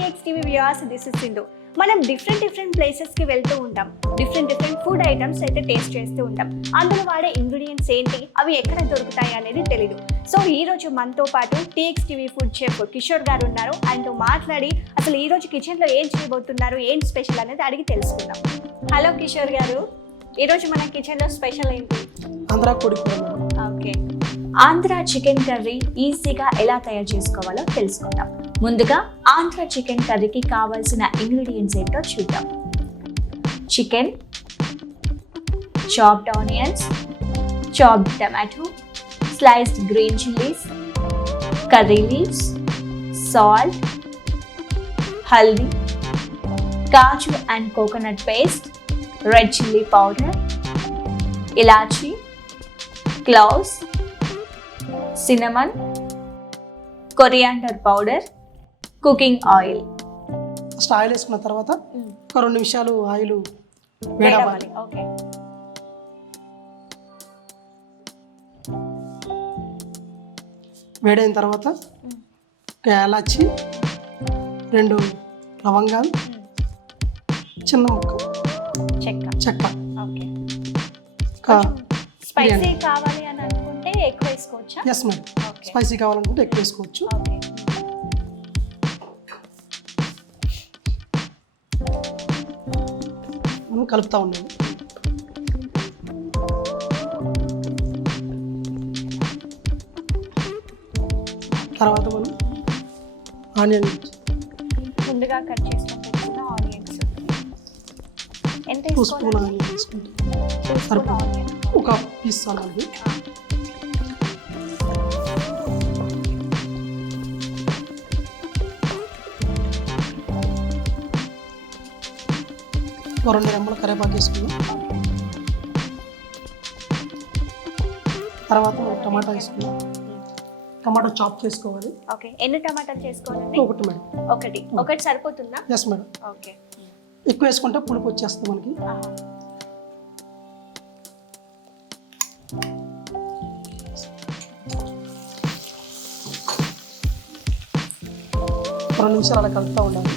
టీఎక్స్టీవీ viewers, this is Sindhu. మనం different ప్లేసెస్కి వెళ్తూ ఉంటాం. డిఫరెంట్ ఫుడ్ ఐటమ్స్ అయితే టేస్ట్ చేస్తూ ఉంటాం. అందులో వాడే ఇంగ్రీడియంట్స్ ఏంటి, అవి ఎక్కడ దొరుకుతాయి అనేది తెలీదు. సో ఈ రోజు మనతో పాటు టీఎక్స్టీవీ ఫుడ్ షెఫ్ కిషోర్ గారు ఉన్నారు. ఆయనతో మాట్లాడి అసలు ఈ రోజు కిచెన్లో ఏం చేయబోతున్నారు, ఏం స్పెషల్ అనేది అడిగి తెలుసుకుందాం. హలో కిషోర్ గారు, ఈరోజు మన కిచెన్లో స్పెషల్ ఏంటి? ఆంధ్ర కోడి కూర. ఓకే, ఆంధ్ర చికెన్ కర్రీ ఈజీగా ఎలా తయారు చేసుకోవాలో తెలుసుకుందాం. ముందుగా ఆంధ్ర చికెన్ కర్రీకి కావాల్సిన ఇంగ్రీడియంట్స్ ఏంటో చూద్దాం. Chicken, chopped onions, chopped tomato, sliced green chillies, curry leaves, salt, haldi, kaju and coconut paste, red chilli powder, elaichi, cloves, cinnamon, coriander powder, cooking oil. First oil వేసుకున్న తర్వాత ఒక 2 నిమిషాలు ఆయిల్ వేడవాలి. ఓకే, వేడైన తర్వాత యాలచ్చి, 2 లవంగాలు, చిన్న ముక్క చెక్క. ఓకే, స్పైసీ కావాలి అని అనుకుంటే ఎక్కువ వేసుకోవచ్చా? ఎస్ మేడం, స్పైసీ కావాలనుకుంటే ఎక్కువ వేసుకోవచ్చు. మనం కలుపుతా ఉన్నాము. తర్వాత మనం ఆనియన్ ముందుగా కట్ చేసుకుంటున్న ఆనియన్స్ ఎంత 2 స్పూన్ ఆనియన్ వేసుకుంటాం. ఒక పీస్ అలాంటి. ఒక 2 రెమ్మలు కరివేపాకు వేసుకున్నాం. తర్వాత మనం టమాటా వేసుకున్నాం. టమాటా చాప్ చేసుకోవాలి. ఓకే, ఎన్ని టమాటాలు చేసుకోవాలండి? ఒకటి మేడం. ఒకటి సరిపోతుందా? Yes madam. ఓకే, ఎక్కువ వేసుకుంటే పులుపు వచ్చేస్తుంది మనకి. ఒక 2 నిమిషాలు అలా కలుపుతూ ఉండాలి.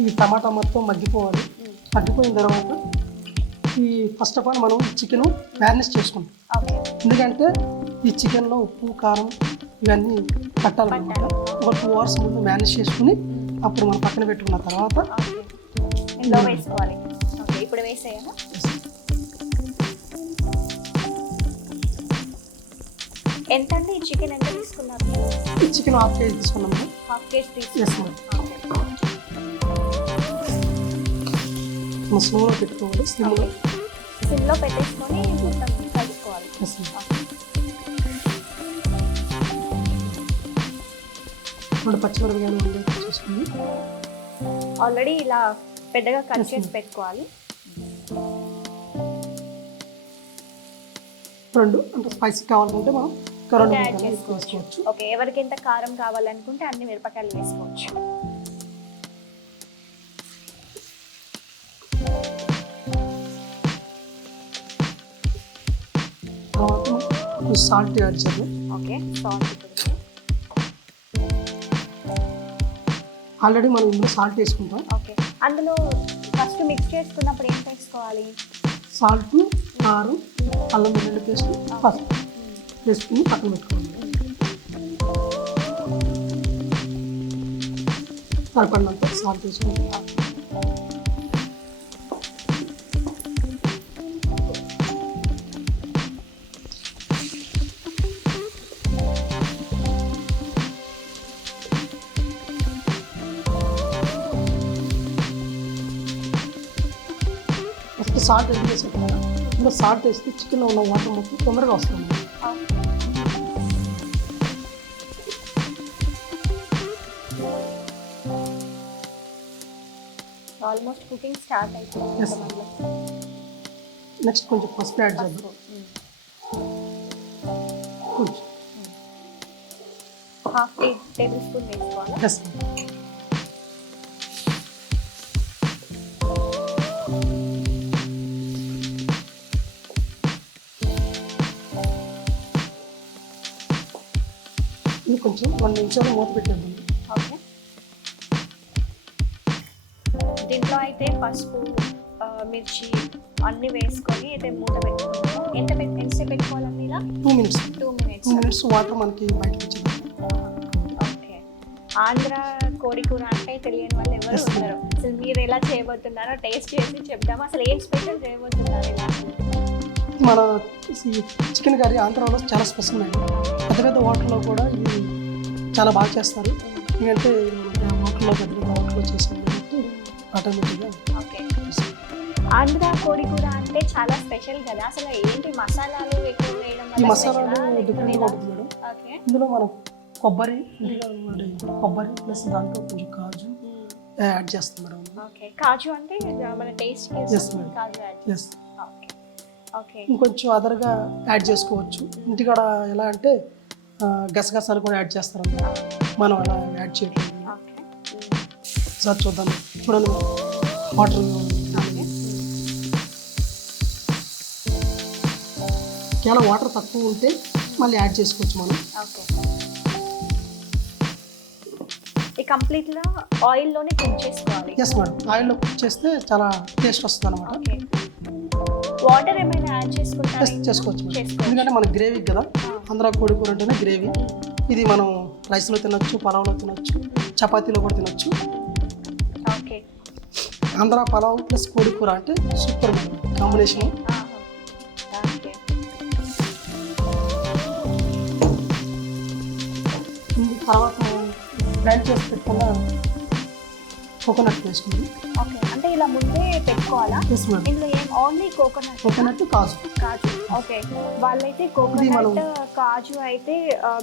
ఈ టమాటా మొత్తం మగ్గిపోవాలి. మగ్గిపోయిన తర్వాత ఈ ఫస్ట్ ఆఫ్ ఆల్ మనం చికెన్ మ్యారినేట్ చేసుకుంటాం. ఎందుకంటే ఈ చికెన్లో ఉప్పు, కారం ఇవన్నీ పట్టాలన్నమాట. ఒక 2 అవర్స్ ముందు మ్యారినేట్ చేసుకుని అప్పుడు మనం పక్కన పెట్టుకున్న తర్వాత ఇందులో వేసుకోవాలి. ఓకే, ఇప్పుడు వేసేయాలా? ఎంత అండి ఈ చికెన్ ఎంత తీసుకున్నారు? ఈ చికెన్ 1/2 కేజీ తీసుకున్నాము. 1/2 కేజీ ఎస్ తీసుకున్నాం. మేడం. స్లోలో పెట్టుకోవాలి. సిమ్లో పెట్టేసుకొని మొత్తం కలుపుకోవాలి. పచ్చిమిరపకాయలు చేసుకుని ఆల్రెడీ ఇలా పెద్దగా కట్ చేసి పెట్టుకోవాలి. 2 అంటే స్పైసీ కావాలనుకుంటే మనం యాడ్ చేసుకోవచ్చు. ఓకే, ఎవరికి ఎంత కారం కావాలనుకుంటే అన్ని మిరపకాయలు వేసుకోవచ్చు. తర్వాత సాల్ట్ యాడ్ చేద్దాం. ఓకే, సాల్ట్ ఆల్రెడీ మనం ఇందులో సాల్ట్ వేసుకుంటాం. ఓకే, అందులో ఫస్ట్ మిక్స్ చేసుకున్నప్పుడు ఏం వేసుకోవాలి? సాల్ట్, కారం, అల్లం వెల్లుల్లి పేస్ట్ ఫస్ట్ వేసుకుని పక్కన పెట్టుకోవాలి. సరిపడినంత సాల్ట్ వేసుకుంటాం. ఫస్ట్ సాల్ట్ ఎందుకు వేసుకుంటున్నారా? ఇందులో సాల్ట్ వేస్తే చికెన్లో ఉన్న వాటర్ మొత్తం తొందరగా వస్తుంది. ఆల్మోస్ట్ కుకింగ్ స్టార్ట్ అయిపోయింది. నెక్స్ట్ కొంచెం పసుపు యాడ్ చేద్దాం. కొంచెం 1/2 టేబుల్ స్పూన్ వేసుకోవాలి. ఎస్. కొంచెం 2 నిమిషాలు మూత పెట్టేద్దాం. ఓకే. దీంట్లో అయితే పసుపు, మిర్చి అన్నీ వేసుకొని అయితే మూత పెట్టుకున్నాము. ఎంతసేపు పెట్టుకోవాలండి ఇలా? 2 మినిట్స్. 2 మినిట్స్. 2 మినిట్స్ వాటర్ మనకి బయటకు వచ్చింది. ఓకే. ఆంధ్ర కోడి కూర అంటే తెలియని వాళ్ళు ఎవరు ఉండరు. అసలు మీరు ఎలా చేయబోతున్నారో టేస్ట్ చేసి చెప్దాము. అసలు ఏం స్పెషల్ చేయబోతున్నారు ఇలా? మన చికెన్ కర్రీ ఆంధ్రాలో చాలా స్పెషల్ అండి. పెద్ద పెద్ద హోటల్లో కూడా ఇది చాలా బాగా చేస్తారు. ఎందుకంటే హోటల్లో పెద్ద పెద్ద హోటల్లో చేసేది కాబట్టి ఆటోమేటిక్గా. ఓకే. ఆంధ్ర కోడి కూర అంటే చాలా స్పెషల్ కదా. అసలు ఏంటి మసాలాలు ఎక్కువ వేయడం వల్ల? ఈ మసాలాలు డిఫరెంట్గా ఉంటుంది మేడం. ఓకే. ఇందులో మనం కొబ్బరి కొబ్బరి ప్లస్ దాంట్లో కొంచెం కాజు యాడ్ చేస్తాం మేడం. ఓకే. కాజు అంటే మన టేస్ట్ కాజు యాడ్ చేస్తాం. ఓకే. ఓకే. ఇంకొంచెం అదర్గా యాడ్ చేసుకోవచ్చు. ఇంటికాడ ఎలా అంటే గసగసాలు కూడా యాడ్ చేస్తారు, మనం అలా యాడ్ చేయట్లేదు. సార్ చూద్దాం. చూడండి వాటర్ చాలా వాటర్ తక్కువ ఉంటే మళ్ళీ యాడ్ చేసుకోవచ్చు మనం. ఓకే. ఈ కంప్లీట్గా ఆయిల్లోనే కుక్ చేసుకోవాలి. ఎస్ మేడం, ఆయిల్లో కుక్ చేస్తే చాలా టేస్ట్ వస్తుంది అనమాట. ఓకే. వాటర్ ఏమైనా యాడ్ చేసుకుంటారా? చేసుకోవచ్చు మేడం, ఎందుకంటే మన గ్రేవీ కదా. ఆంధ్ర కోడి కూర అంటేనే గ్రేవీ. ఇది మనం రైస్లో తినొచ్చు, పలావ్లో తినొచ్చు, చపాతీలో కూడా తినొచ్చు. ఓకే. ఆంధ్ర పలావ్ ప్లస్ కోడి కూర అంటే సూపర్ మేడం కాంబినేషన్. తర్వాత గ్రైండ్ చేసి పెట్టుకున్న కోకోనట్ పేస్ట్. ఓకే. అంటే ఇలా ముందే పెట్టుకోవాలా? ఇందులో ఏం ఓన్లీ కోకోనట్ కాజు. ఓకే. వాళ్ళైతే కోకోనట్ కాజు అయితే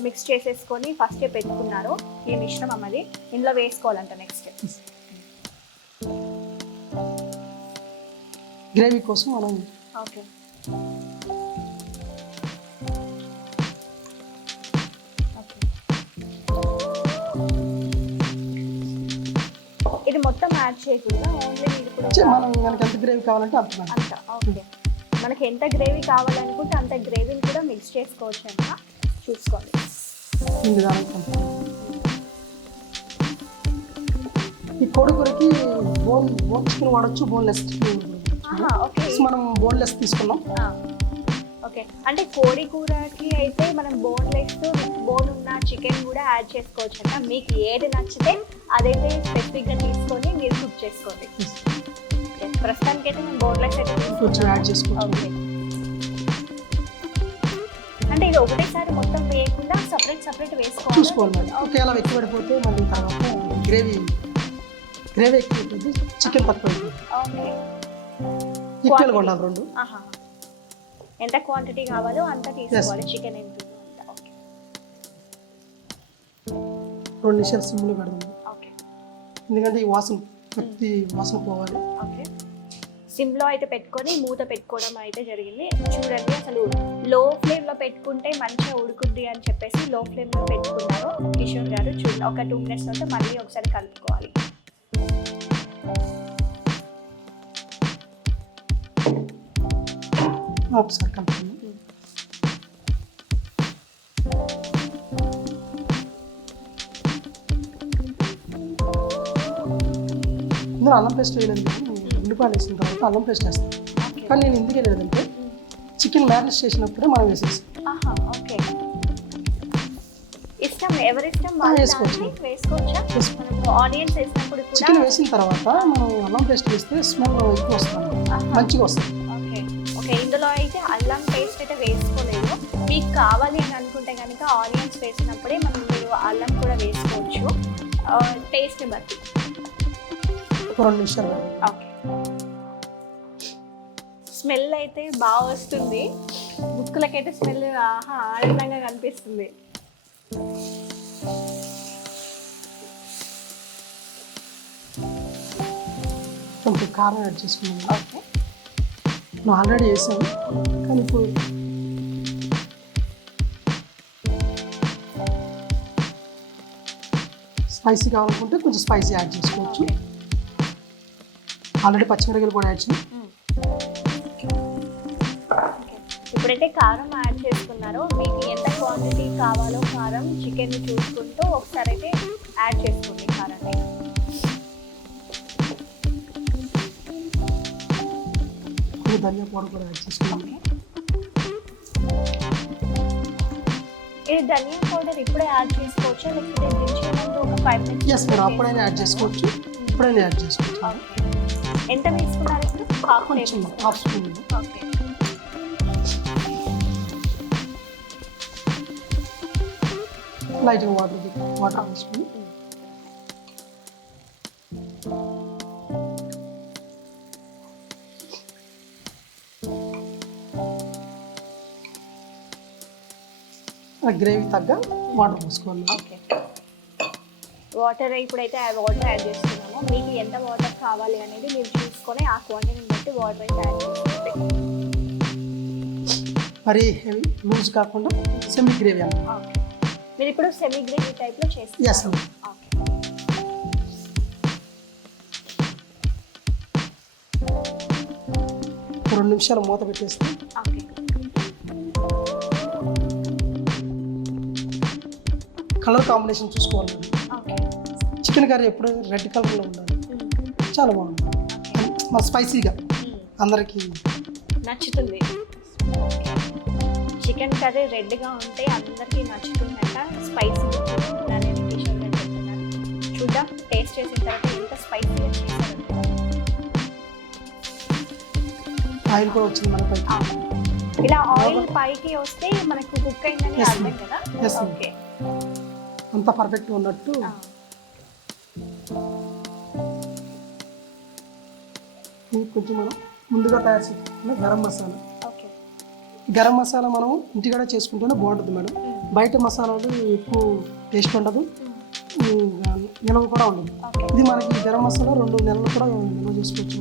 మిక్స్ చేసేసుకొని ఫస్టే పెట్టుకున్నారు. ఈ మిశ్రమం అది ఇందులో వేసుకోవాలంట నెక్స్ట్. గ్రేవీ కోసం మనం. ఓకే. ఇది మొత్తం యాడ్ చేయకుండా ఓన్లీ మనం మనకి ఎంత గ్రేవీ కావాలంటే అంత. ఓకే. మనకి ఎంత గ్రేవీ కావాలనుకుంటే అంత గ్రేవీని కూడా మిక్స్ చేసుకోవచ్చు అంట. చూసుకోండి. ఈ కోడి కూరకి బోన్ చికెన్ వాడచ్చు, బోన్లెస్ చికెన్. ఓకే. మనం బోన్లెస్ తీసుకున్నాం. ఓకే. అంటే కోడి కూరకి అయితే మనం బోన్ ఉన్న చికెన్ కూడా యాడ్ చేసుకోవచ్చు అంట. మీకు ఏది నచ్చితే అదైతే స్పెసిఫిక్గా తీసుకొని మీరు కుక్ చేసుకోండి. ప్రస్తుతానికి అయితే మేము బోన్లెస్ అయితే కొంచెం యాడ్ చేసుకోవచ్చు. అంటే ఇది ఒకటేసారి మొత్తం వేయకుండా సపరేట్ వేసుకోవాలి. చూసుకోవాలి. ఒకేలా ఎక్కువ పడిపోతే మళ్ళీ తర్వాత గ్రేవీ ఎక్కువ అవుతుంది, చికెన్ తక్కువ అవుతుంది. ఓకే. ఈక్వల్గా ఉండాలి రెండు. ఎంత క్వాంటిటీ కావాలో అంత తీసుకోవాలి. చికెన్ ఎంత. ఓకే. 2 నిమిషాలు సిమ్లో పెడదాం. ఓకే. ఎందుకంటే ఈ వాసన పోవాలి. ఓకే. సిమ్లో అయితే పెట్టుకొని మూత పెట్టుకోవడం అయితే జరిగింది. చూడండి, అసలు లో ఫ్లేమ్లో పెట్టుకుంటే మంచిగా ఉడుకుద్ది అని చెప్పేసి లో ఫ్లేమ్లో పెట్టుకున్నారు కిషోర్ గారు. చూడండి, ఒక 2 మినిట్స్ తర్వాత మళ్ళీ ఒకసారి కలుపుకోవాలి. ఒకసారి కలుపుకోండి. ఇందులో అల్లం పేస్ట్ వేయలేదు. ఉల్లిపాయలు వేసిన తర్వాత అల్లం పేస్ట్ వేస్తాం. కానీ నేను ఎందుకు వేయలేదంటే చికెన్ మ్యారినేట్ చేసినప్పుడే మనం వేసేస్తాం. ఓకే. ఇష్టం ఎవరిష్టం వేసుకోవచ్చా? ఆనియన్స్ వేసినప్పుడు చికెన్ వేసిన తర్వాత మనం అల్లం పేస్ట్ వేస్తే స్మెల్ ఎక్కువ వస్తుంది, మంచిగా వస్తుంది. ఓకే. ఇందులో అయితే అల్లం పేస్ట్ అయితే వేసుకోలేదు. మీకు కావాలి అని అనుకుంటే కనుక ఆనియన్స్ వేసినప్పుడే మీరు అల్లం కూడా వేసుకోవచ్చు, టేస్ట్ని బట్టి. 2 నిమిషాలు. ఓకే. స్మెల్ అయితే బాగా వస్తుంది, ముక్కులకైతే స్మెల్ ఆనందంగా కనిపిస్తుంది. కొంచెం కారం యాడ్ చేసుకున్నాను. ఓకే. నేను ఆల్రెడీ వేసాను, కానీ ఇప్పుడు స్పైసీ కావాలనుకుంటే కొంచెం స్పైసీ యాడ్ చేసుకోవచ్చు. ఆల్రెడీ పచ్చిమిరపకాయలు కూడా యాడ్ చేయాలి. ఇప్పుడైతే కారం యాడ్ చేసుకున్నారో మీకు ఎంత క్వాంటిటీ కావాలో కారం చికెన్ చూసుకుంటూ ఒకసారి అయితే యాడ్ చేసుకోండి కారాన్ని. ధనియా పౌడర్ కూడా యాడ్ చేసుకున్నాము. ఇది ధనియా పౌడర్ ఇప్పుడే యాడ్ చేసుకోవచ్చా లేకపోతే దించే ముందు ఒక 5 minutes? ఎస్ మేడం, అప్పుడైనా యాడ్ చేసుకోవచ్చు, ఇప్పుడైనా యాడ్ చేసుకోవచ్చు. ఎంత వేసుకున్నారు ఇప్పుడు? Half spoon. ఓకే. లైట్గా వాటర్ వేసుకుని గ్రేవీ తగ్గ వాటర్ పోసుకోవాలి. ఓకే. వాటర్ ఇప్పుడైతే వాటర్ యాడ్ చేస్తున్నాము. మీకు ఎంత వాటర్ కావాలి అనేది మీరు చూసుకొని ఆ క్వాంటిటీని బట్టి వాటర్ అయితే యాడ్ చేసుకోండి. మరీ హెవీ లూజ్ కాకుండా సెమీ గ్రేవీ అన్నమాట. ఓకే. మీరు ఇప్పుడు సెమీ గ్రేవీ టైప్లో చేస్తారు. Yes madam. ఓకే. 2 నిమిషాలు మూత పెట్టేస్తే ఓకే. కలర్ కాంబినేషన్ చూసుకోవాలి. ఓకే. చికెన్ కర్రీ ఎప్పుడు రెడ్ కలర్లో ఉండాలి. చాలా బాగుంది, మన స్పైసీగా అందరికీ నచ్చుతుంది. చికెన్ కర్రీ రెడ్గా ఉంటే అందరికీ నచ్చుతుందంట. స్పైసీగా అనేది కిషోర్ గారు చెప్తున్నారు. చూద్దాం టేస్ట్ చేసిన తర్వాత ఎంత స్పైసీగా చేశారు. ఆయిల్ కూడా వచ్చింది మనకు. ఇలా ఆయిల్ పైకి వస్తే మనకు కుక్ అయిందని అర్థం కదా. ఓకే. అంత పర్ఫెక్ట్గా ఉన్నట్టు. కొంచెం మనం ముందుగా తయారు చేసుకున్న గరం మసాలా. ఓకే. గరం మసాలా మనం ఇంటికాడ చేసుకుంటేనే బాగుంటుంది మేడం. బయట మసాలాలు ఎక్కువ టేస్ట్ ఉండదు, నిల్వ కూడా ఉండదు. ఇది మనకి గరం మసాలా 2 నెలలు కూడా నిల్వ చేసుకోవచ్చు.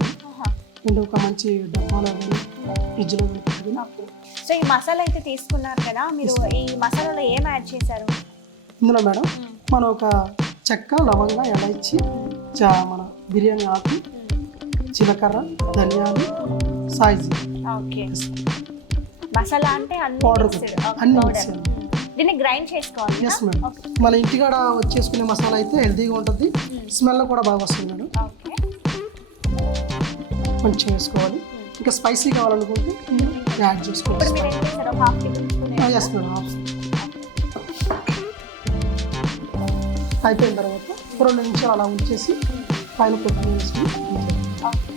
అంటే ఒక మంచి డబ్బాలో కానీ ఫ్రిడ్జ్లో కానీ. సో ఈ మసాలా అయితే తీసుకున్నారు కదా, మీరు ఈ మసాలాలో ఏం యాడ్ చేశారు? ఇందులో మేడం మనం ఒక చెక్క, లవంగా, ఇలాచి, మన బిర్యానీ ఆకు, జీలకర్ర, ధనియాలు, సాయిజీ. ఓకే. మసాలా అంటే పౌడర్ అన్ని మిక్స్. దీన్ని గ్రైండ్ చేసుకోవాలి. Yes madam. మన ఇంటికాడ వచ్చేసుకునే మసాలా అయితే హెల్తీగా ఉంటుంది, స్మెల్ కూడా బాగా వస్తుంది మేడం. ఓకే. కొంచెం వేసుకోవాలి. ఇంకా స్పైసీ కావాలనుకుంటే యాడ్ చేసుకోవాలి. ఇప్పుడు మీరు ఏం చేశారు? Half tablespoon. Yes madam, half. అయిపోయిన తర్వాత 2 నిమిషాలు అలా ఉంచేసి పైన కొత్తిమీర వేసుకుని ఓకే.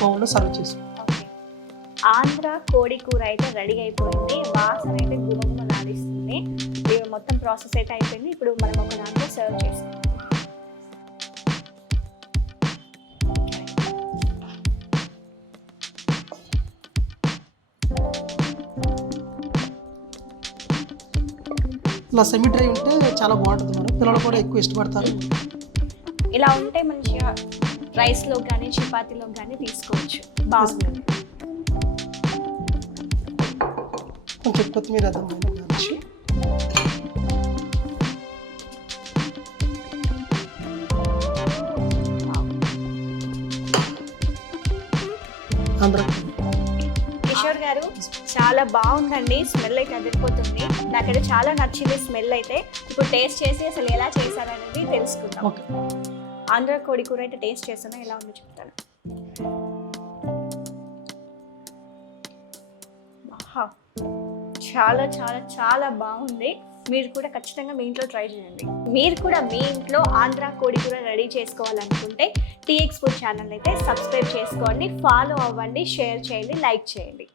బౌల్లో సర్వ్ చేసి. ఆంధ్ర కోడి కూర అయితే రెడీ అయిపోయింది. వాసన అయితే గుమగుమలాడిస్తుంది. మొత్తం ప్రాసెస్ అయితే అయిపోయింది. ఇప్పుడు మనం ఒక దాంట్లో సర్వ్ చేసుకుంటాం. ఇలా సెమీ డ్రై ఉంటే చాలా బాగుంటుంది మేడం. పిల్లలు కూడా ఎక్కువ ఇష్టపడతారు. ఇలా ఉంటే మంచిగా రైస్లో కానీ చపాతీలో కానీ తీసుకోవచ్చు. బాగుంటుంది. కొంచెం కొత్తిమీర వేద్దాం మేడం. ఆంధ్ర కిషోర్ గారు చాలా బాగుందండి. స్మెల్ అయితే అదిరిపోతుంది. నాకైతే చాలా నచ్చింది స్మెల్ అయితే. ఇప్పుడు టేస్ట్ చేసి అసలు ఎలా చేశారనేది తెలుసుకుందాం. ఓకే. ఆంధ్ర కోడి కూర అయితే టేస్ట్ చేస్తున్నా, ఎలా ఉందో చెప్తాను. చాలా చాలా చాలా బాగుంది. మీరు కూడా ఖచ్చితంగా మీ ఇంట్లో ట్రై చేయండి. మీరు కూడా మీ ఇంట్లో ఆంధ్ర కోడి కూర రెడీ చేసుకోవాలనుకుంటే TX Food ఛానల్ అయితే సబ్స్క్రైబ్ చేసుకోండి, ఫాలో అవ్వండి, షేర్ చేయండి, లైక్ చేయండి.